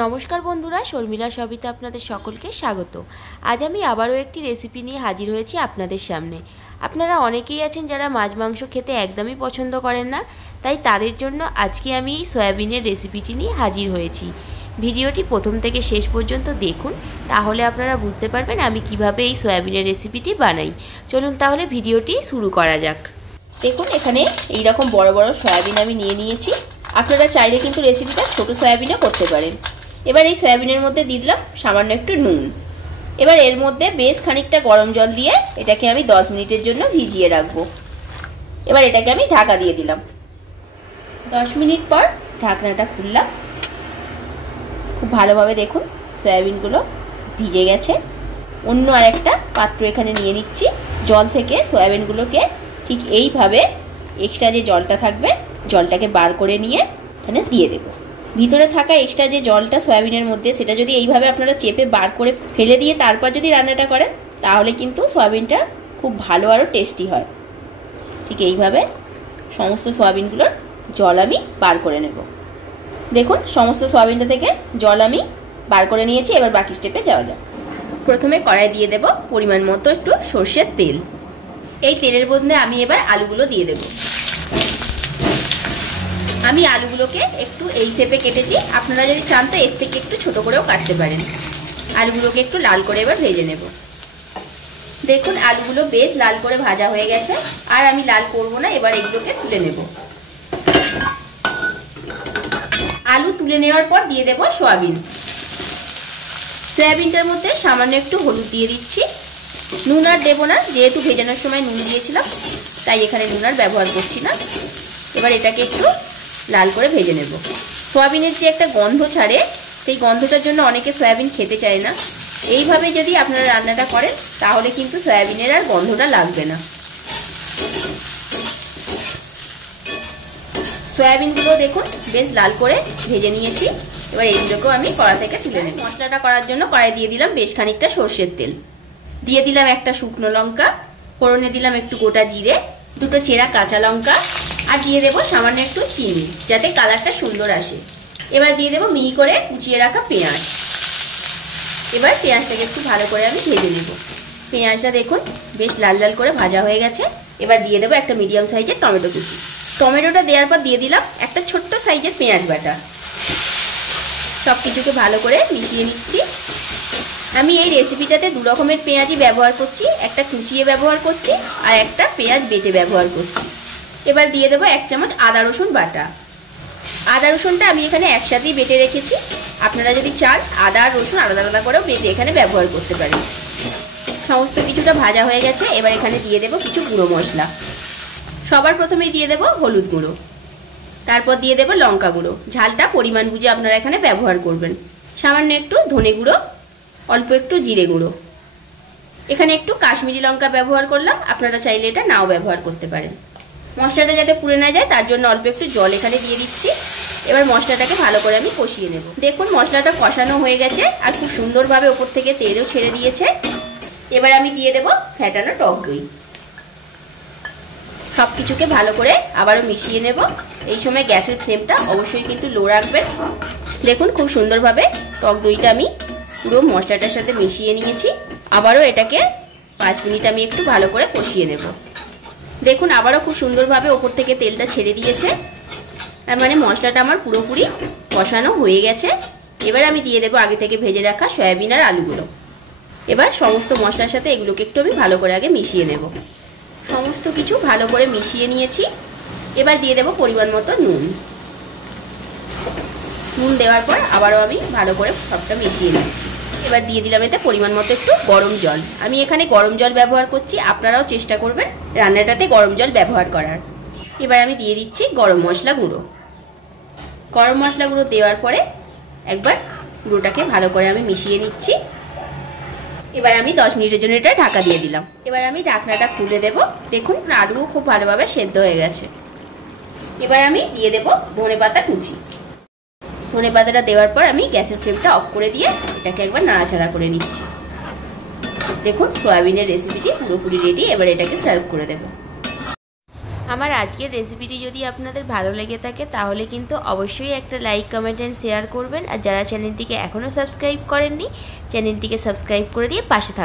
নমস্কার বন্ধুরা, শর্মিলা সবিতা আপনাদের সকলকে স্বাগত। আজ আমি আবারও একটি রেসিপি নিয়ে হাজির হয়েছি আপনাদের সামনে। আপনারা অনেকেই আছেন যারা মাছ মাংস খেতে একদমই পছন্দ করেন না, তাই তাদের জন্য আজকে আমি এই সয়াবিনের রেসিপিটি নিয়ে হাজির হয়েছি। ভিডিওটি প্রথম থেকে শেষ পর্যন্ত দেখুন, তাহলে আপনারা বুঝতে পারবেন আমি কিভাবে এই সয়াবিনের রেসিপিটি বানাই। চলুন তাহলে ভিডিওটি শুরু করা যাক। দেখুন, এখানে এই রকম বড় বড় সয়াবিন আমি নিয়ে নিয়েছি। আপনারা চাইলে কিন্তু রেসিপিটা ছোট সয়াবিনও করতে পারেন। এবার এই সয়াবিনের মধ্যে দিয়ে দিলাম সামান্য একটু নুন। এবার এর মধ্যে বেশ খানিকটা গরম জল দিয়ে এটাকে আমি 10 মিনিটের জন্য ভিজিয়ে রাখবো। এবার এটাকে আমি ঢাকা দিয়ে দিলাম। 10 মিনিট পর ঢাকনাটা খুললাম। খুব ভালোভাবে দেখুন সয়াবিনগুলো ভিজে গেছে। অন্য আরেকটা পাত্র এখানে নিয়ে নিচ্ছি। জল থেকে সয়াবিনগুলোকে ঠিক এইভাবে এক্সট্রা যে জলটা থাকবে জলটাকে বার করে নিয়ে এখানে দিয়ে দেবো। ভিতরে থাকা এক্সট্রা যে জলটা সয়াবিনের মধ্যে, সেটা যদি এইভাবে আপনারা চেপে বার করে ফেলে দিয়ে তারপর যদি রান্নাটা করেন, তাহলে কিন্তু সয়াবিনটা খুব ভালো আরও টেস্টি হয়। ঠিক এইভাবে সমস্ত সয়াবিনগুলোর জল আমি বার করে নেব। দেখুন, সমস্ত সয়াবিনটা থেকে জল আমি বার করে নিয়েছি। এবার বাকি স্টেপে যাওয়া যাক। প্রথমে কড়াই দিয়ে দেব পরিমাণ মতো একটু সর্ষের তেল। এই তেলের মধ্যে আমি এবার আলুগুলো দিয়ে দেব। আমি আলুগুলোকে একটু এই শেপে কেটেছি, আপনারা যদি চান তো এর থেকে একটু ছোট করেও কাটতে পারেন। আলুগুলোকে একটু লাল করে এবার ভেজে নেব। দেখুন, আলুগুলো বেশ লাল করে ভাজা হয়ে গেছে। আর আমি লাল করব না, এবার এগুলোকে তুলে নেব। আলু তুলে নেওয়ার পর দিয়ে দেব সয়াবিন। সয়াবিনটার মধ্যে সামান্য একটু হলুদ দিয়ে দিচ্ছি। নুন আর দেবো না, যেহেতু ভেজানোর সময় নুন দিয়েছিলাম, তাই এখানে নুন আর ব্যবহার করছি না। এবার এটাকে একটু লাল করে ভেজে নেব। সয়াবিনের যে একটা গন্ধ ছাড়ে, সেই গন্ধটার জন্য অনেকে সয়াবিন খেতে চায় না। এইভাবে যদি আপনারা রান্নাটা করেন, তাহলে কিন্তু সয়াবিনের আর গন্ধটা লাগবে না। সয়াবিনগুলো দেখুন বেশ লাল করে ভেজে নিয়েছি। এবার এইগুলোকেও আমি কড়া থেকে তুলে নেব। মশলাটা করার জন্য কড়াই দিয়ে দিলাম বেশ খানিকটা সর্ষের তেল। দিয়ে দিলাম একটা শুকনো লঙ্কা, ফোড়নে দিলাম একটু গোটা জিরে, দুটো চেরা কাঁচা লঙ্কা, আর দিয়ে দেবো সামান্য একটু চিনি, যাতে কালারটা সুন্দর আসে। এবার দিয়ে দেবো মিহি করে কুচিয়ে রাখা পেঁয়াজ। এবার পেঁয়াজটাকে একটু ভালো করে আমি ভেজে নেব। পেঁয়াজটা দেখুন বেশ লাল লাল করে ভাজা হয়ে গেছে। এবার দিয়ে দেবো একটা মিডিয়াম সাইজের টমেটো কুচি। টমেটোটা দেওয়ার পর দিয়ে দিলাম একটা ছোট্ট সাইজের পেঁয়াজ বাটা। সব কিছুকে ভালো করে মিশিয়ে নিচ্ছি। আমি এই রেসিপিটাতে দু রকমের পেঁয়াজই ব্যবহার করছি, একটা কুচিয়ে ব্যবহার করছি আর একটা পেঁয়াজ বেটে ব্যবহার করছি। এবার দিয়ে দেবো 1 চামচ আদা রসুন বাটা। আদা রসুনটা আমি এখানে একসাথেই বেটে রেখেছি। আপনারা যদি চান আদা আর রসুন আলাদা আলাদা করেও বেটে এখানে ব্যবহার করতে পারেন। সমস্ত কিছুটা ভাজা হয়ে গেছে। এবার এখানে দিয়ে দেবো কিছু গুঁড়ো মশলা। সবার প্রথমেই দিয়ে দেবো হলুদ গুঁড়ো, তারপর দিয়ে দেবো লঙ্কা গুঁড়ো। ঝালটা পরিমাণ বুঝে আপনারা এখানে ব্যবহার করবেন। সামান্য একটু ধনে গুঁড়ো, অল্প একটু জিরে গুঁড়ো। এখানে একটু কাশ্মীরি লঙ্কা ব্যবহার করলাম, আপনারা চাইলে এটা নাও ব্যবহার করতে পারেন। মশলাটা যাতে পুড়ে না যায় তার জন্য অল্প একটু জল এখানে দিয়ে দিচ্ছি। এবার মশলাটাকে ভালো করে আমি কষিয়ে নেব। দেখুন, মশলাটা কষানো হয়ে গেছে আর খুব সুন্দরভাবে ওপর থেকে তেলও ছেড়ে দিয়েছে। এবার আমি দিয়ে দেব ফ্যাটানো টক দই। সব কিছুকে ভালো করে আবারও মিশিয়ে নেব। এই সময় গ্যাসের ফ্লেমটা অবশ্যই কিন্তু লো রাখবেন। দেখুন, খুব সুন্দরভাবে টক দইটা আমি পুরো মশলাটার সাথে মিশিয়ে নিয়েছি। আবারও এটাকে 5 মিনিট আমি একটু ভালো করে কষিয়ে নেব। দেখুন, আবারও খুব সুন্দরভাবে ওপর থেকে তেলটা ছেড়ে দিয়েছে। তার মানে মশলাটা আমার পুরোপুরি কষানো হয়ে গেছে। এবার আমি দিয়ে দেবো আগে থেকে ভেজে রাখা সয়াবিন আর আলুগুলো। এবার সমস্ত মশলার সাথে এগুলোকে একটু আমি ভালো করে আগে মিশিয়ে নেব। সমস্ত কিছু ভালো করে মিশিয়ে নিয়েছি। এবার দিয়ে দেবো পরিমাণ মতো নুন। নুন দেওয়ার পর আবারও আমি ভালো করে সবটা মিশিয়ে নিচ্ছি। এবার দিয়ে দিলাম এতে পরিমাণ মতো একটু গরম জল। আমি এখানে গরম জল ব্যবহার করছি, আপনারাও চেষ্টা করবেন রান্নাটাতে গরম জল ব্যবহার করার। এবার আমি দিয়ে দিচ্ছি গরম মশলা গুঁড়ো। গরম মশলা গুঁড়ো দেওয়ার পরে একবার পুরোটাকে ভালো করে আমি মিশিয়ে নিচ্ছি। এবার আমি 10 মিনিটের জন্য এটা ঢাকা দিয়ে দিলাম। এবার আমি ঢাকনাটা খুলে দেব। দেখুন, আলুও খুব ভালোভাবে সেদ্ধ হয়ে গেছে। এবার আমি দিয়ে দেব ধনেপাতা কুচি। ধনেপাতাটা দেওয়ার পর আমি গ্যাসের ফ্লেমটা অফ করে দিয়ে এটাকে একবার নাড়াচাড়া করে নিচ্ছি। দেখুন, সয়াবিনের রেসিপিটি পুরোপুরি রেডি। এবার এটাকে সার্ভ করে দেব। আমার আজকের রেসিপিটি যদি আপনাদের ভালো লেগে থাকে তাহলে কিন্তু অবশ্যই একটা লাইক, কমেন্ট অ্যান্ড শেয়ার করবেন। আর যারা চ্যানেলটিকে এখনও সাবস্ক্রাইব করেননি, চ্যানেলটিকে সাবস্ক্রাইব করে দিয়ে পাশে থাকবেন।